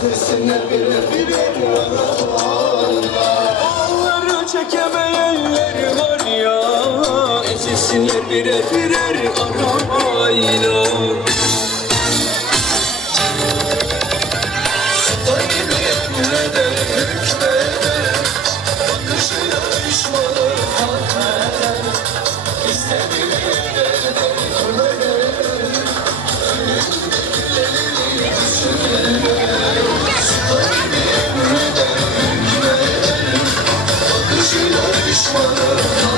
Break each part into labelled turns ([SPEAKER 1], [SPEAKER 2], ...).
[SPEAKER 1] Ezdirsinler birer birer arabayla
[SPEAKER 2] Onları çekemeyenler var ya Ezilsinler birer birer arabayla
[SPEAKER 1] düşmanı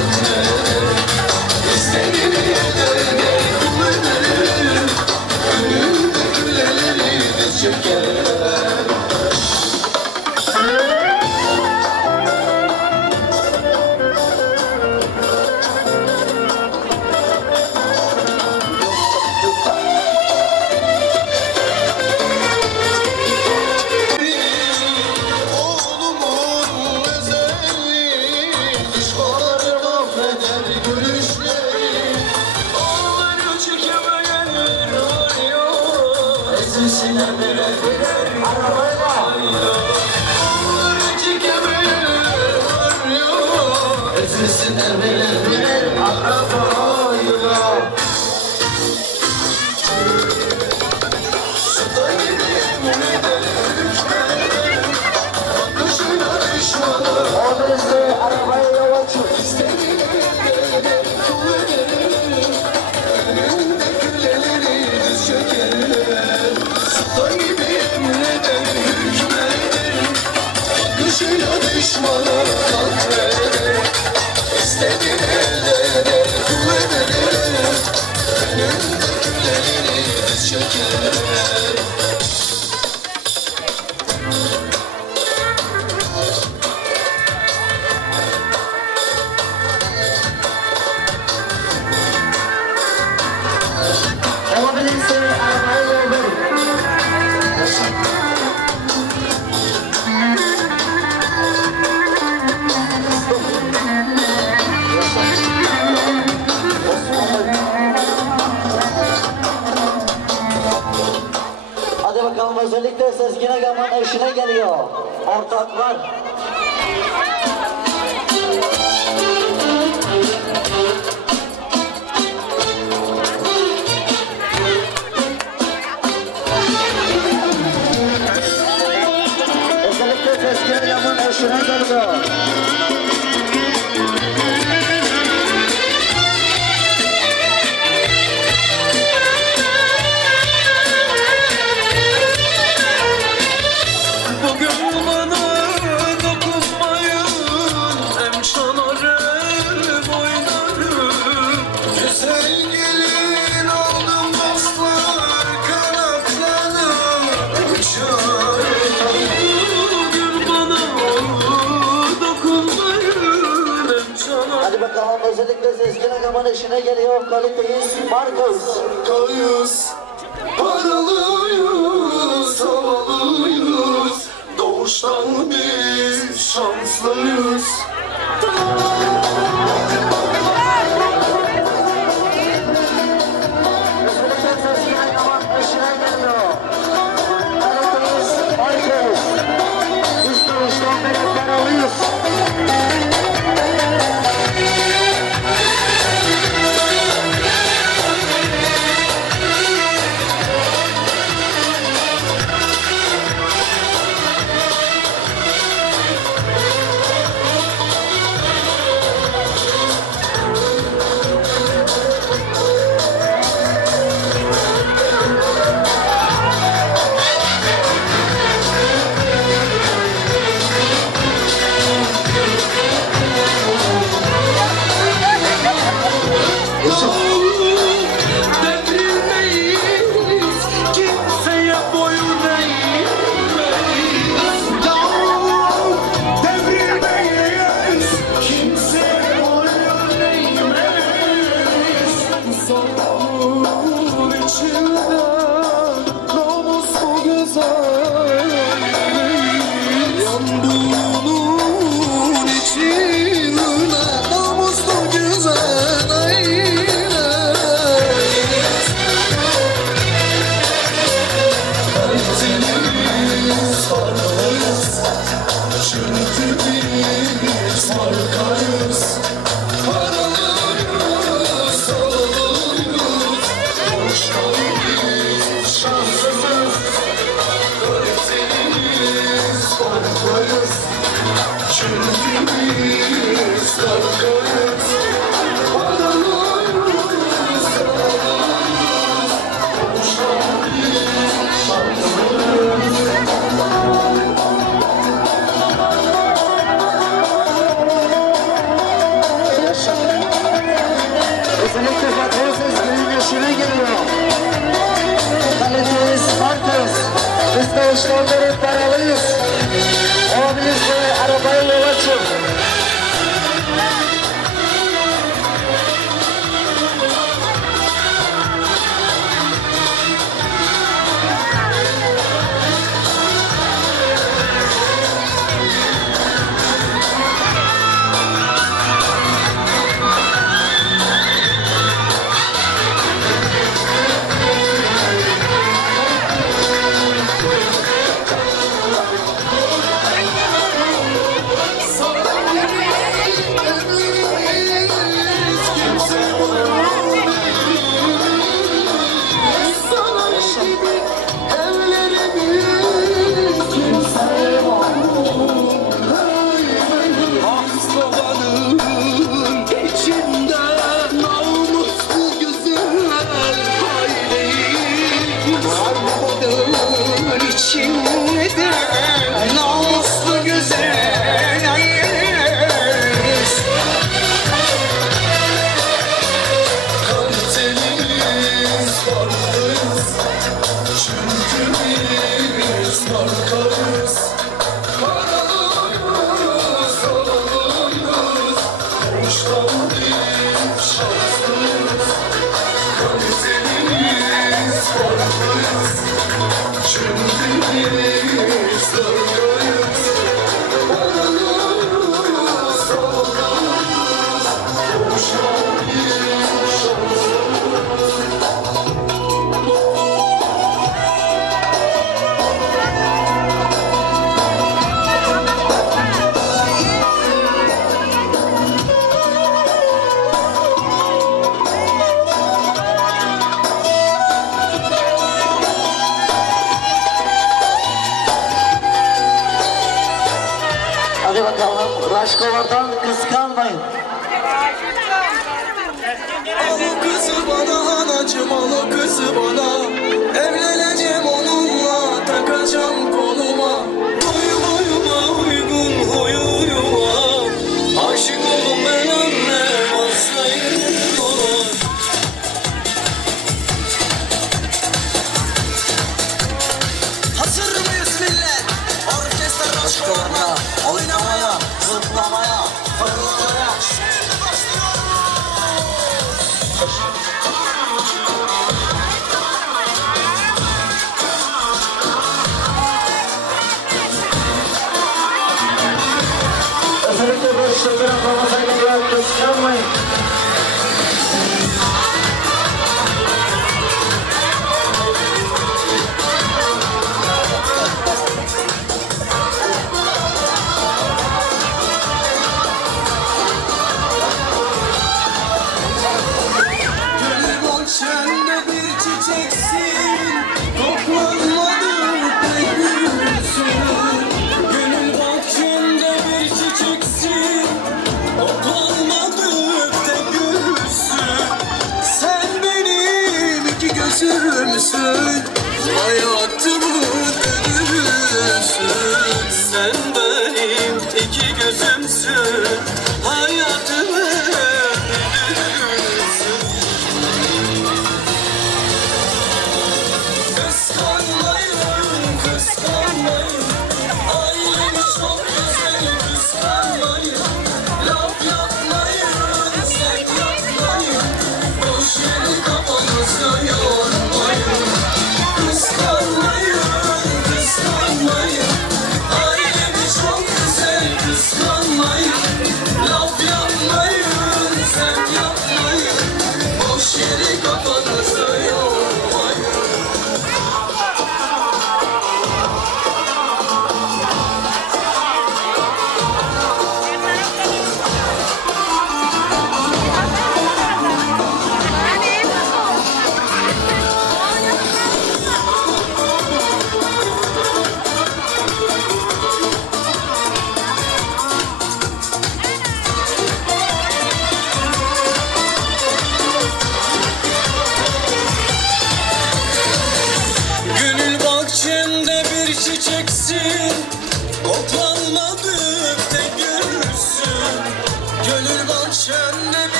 [SPEAKER 1] kullanır Önünde güleleri düz çeker Sultan gibi emreder hükmeder Bakışıyla düşmana İstediğini eder kullanır Önünde güleleri düz çeker
[SPEAKER 3] আপনার özellikle Sezgin Agam'ın eşine geliyor. Kaliteyiz. Marcos.
[SPEAKER 1] Kayız, paralıyız, havalıyız Doğuştan biz şanslıyız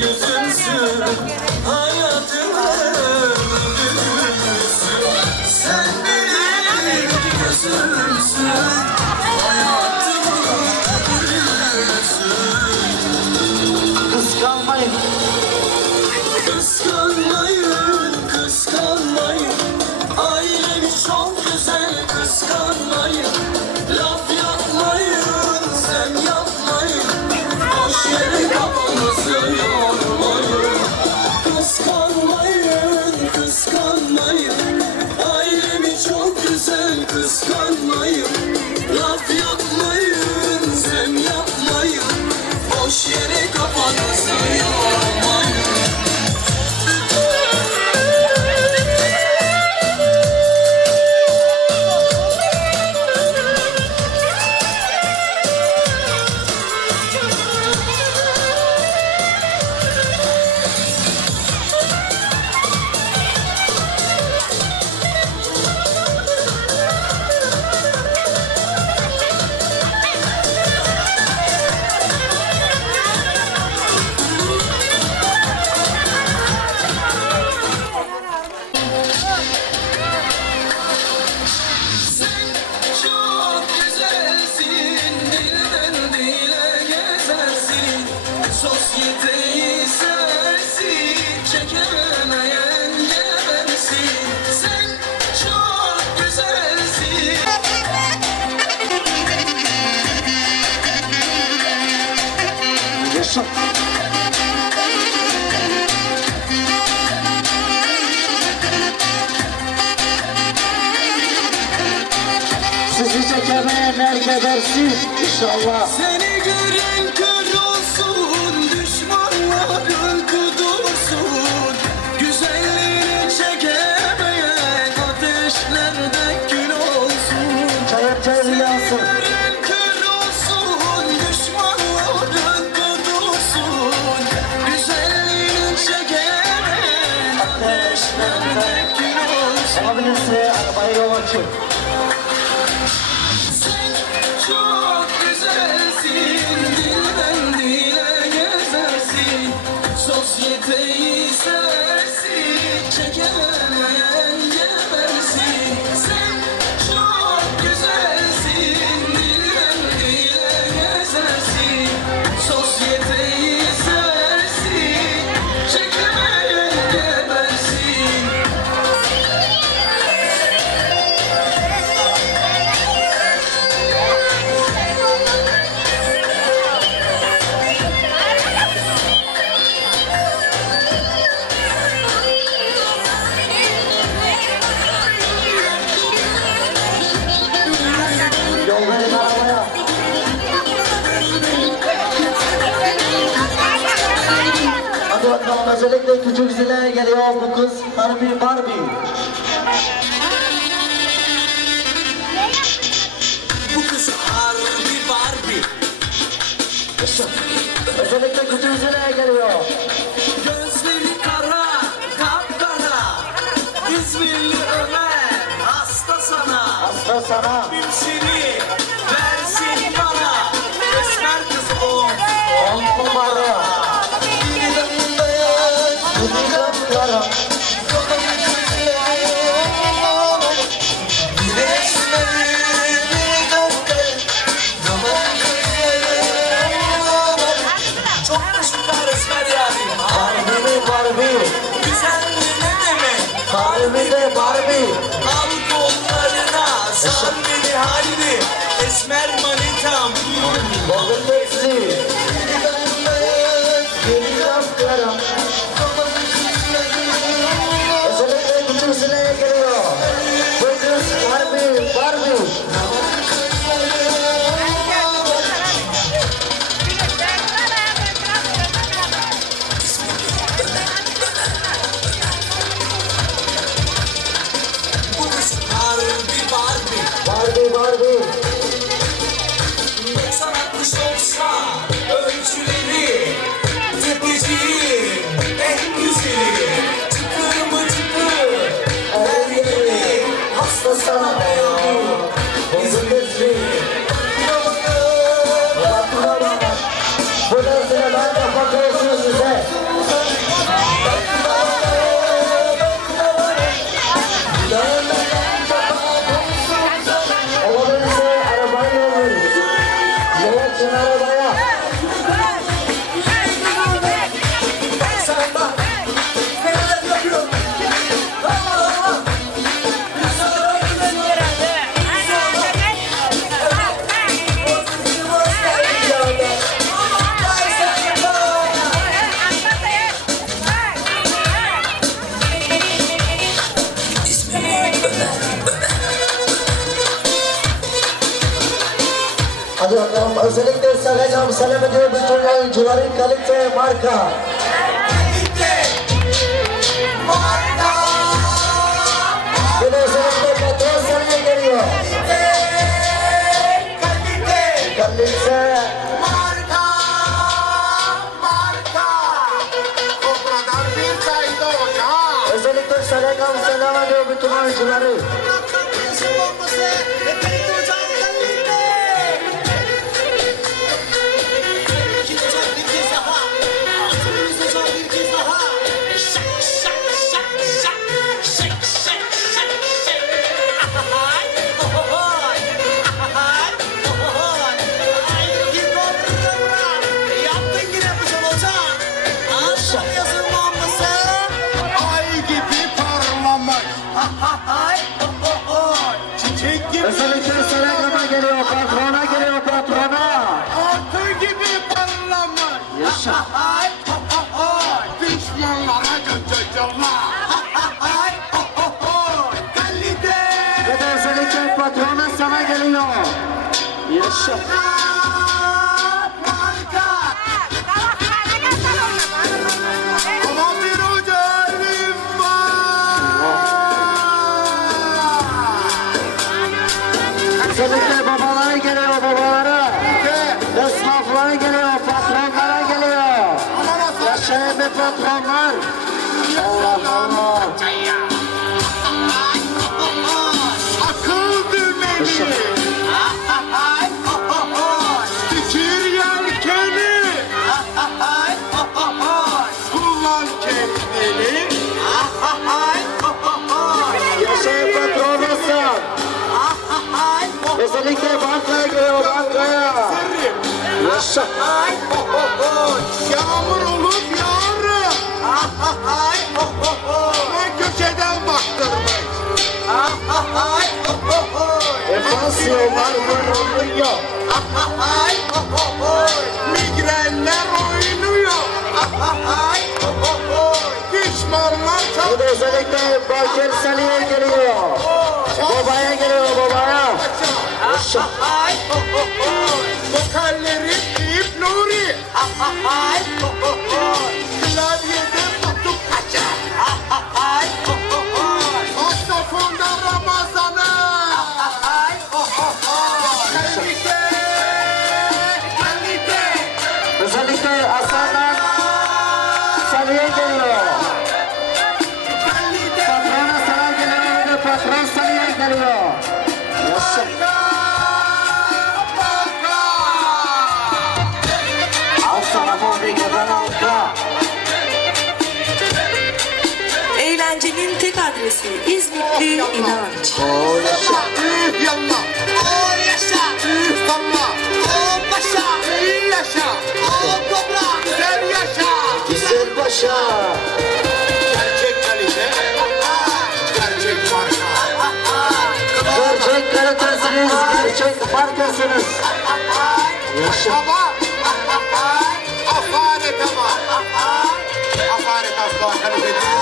[SPEAKER 3] you kıskanmayın.
[SPEAKER 1] Laf
[SPEAKER 3] yok İnşallah.
[SPEAKER 1] Seni
[SPEAKER 3] Özellikle küçük zile geliyor bu kız Barbie Barbie.
[SPEAKER 1] Bu kız Barbie
[SPEAKER 3] Barbie. Özellikle küçük zile geliyor.
[SPEAKER 1] Esmer manitam.
[SPEAKER 3] Balıklı
[SPEAKER 1] سلام سلام le vedem
[SPEAKER 3] pentru noi
[SPEAKER 1] Giovarin Calipte Marca.
[SPEAKER 3] Calipte Marca! Bine să vă pe toți să ne vedem eu! Calipte! Calipte! Marca! Marca! O prădar
[SPEAKER 4] din ai doca! Să
[SPEAKER 3] vă mulțumesc să alegem să le
[SPEAKER 4] vedem gibi.
[SPEAKER 3] Özellikle selam geliyor patrona geliyor patrona.
[SPEAKER 4] Altı gibi parlamış.
[SPEAKER 3] Yaşa.
[SPEAKER 4] Düşmanlara götüreceğim. Kalite.
[SPEAKER 3] Ve de özellikle patrona sana geliyor. Yaşa.
[SPEAKER 4] Akıl dümeni. Fikir yelkeni. Kullan kendini.
[SPEAKER 3] Yaşayın patronlasın. Özellikle bankaya geliyor bankaya. Yaşa.
[SPEAKER 4] Yağmur olup
[SPEAKER 3] Efansiyonlar vuruluyor.
[SPEAKER 4] Migrenler oynuyor. Düşmanlar çok
[SPEAKER 3] Bu da özellikle Bakir Salih'e geliyor. Babaya geliyor babaya. Yaşa.
[SPEAKER 4] Vokallerin İp Nuri. Klavyede Batu Kaça. Saksafonda Ramazan'a.
[SPEAKER 5] Adresi İzmitli İnanç.
[SPEAKER 3] Yaşa.
[SPEAKER 4] Yallah. O yaşa. Üh salla. O. İyi yaşa. O dobra. Güzel yaşa.
[SPEAKER 3] Güzel başa.
[SPEAKER 4] Gerçek kalite. Gerçek marka.
[SPEAKER 3] Gerçek kalitesiniz, gerçek. Yaşa.
[SPEAKER 4] Baba. Afaret ama. Afaret asla kalitelidir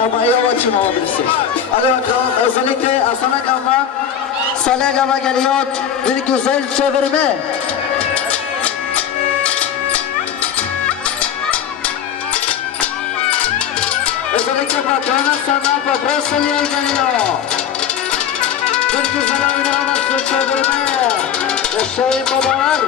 [SPEAKER 3] Yol açın olabilirsin. Hadi bakalım özellikle Hasan Agam'la Salih Agam'a geliyor. Bir güzel çevirme. Özellikle patrona sana patron Salih'e geliyor. Bir güzel oynaması çevirme. Yaşayın babalar.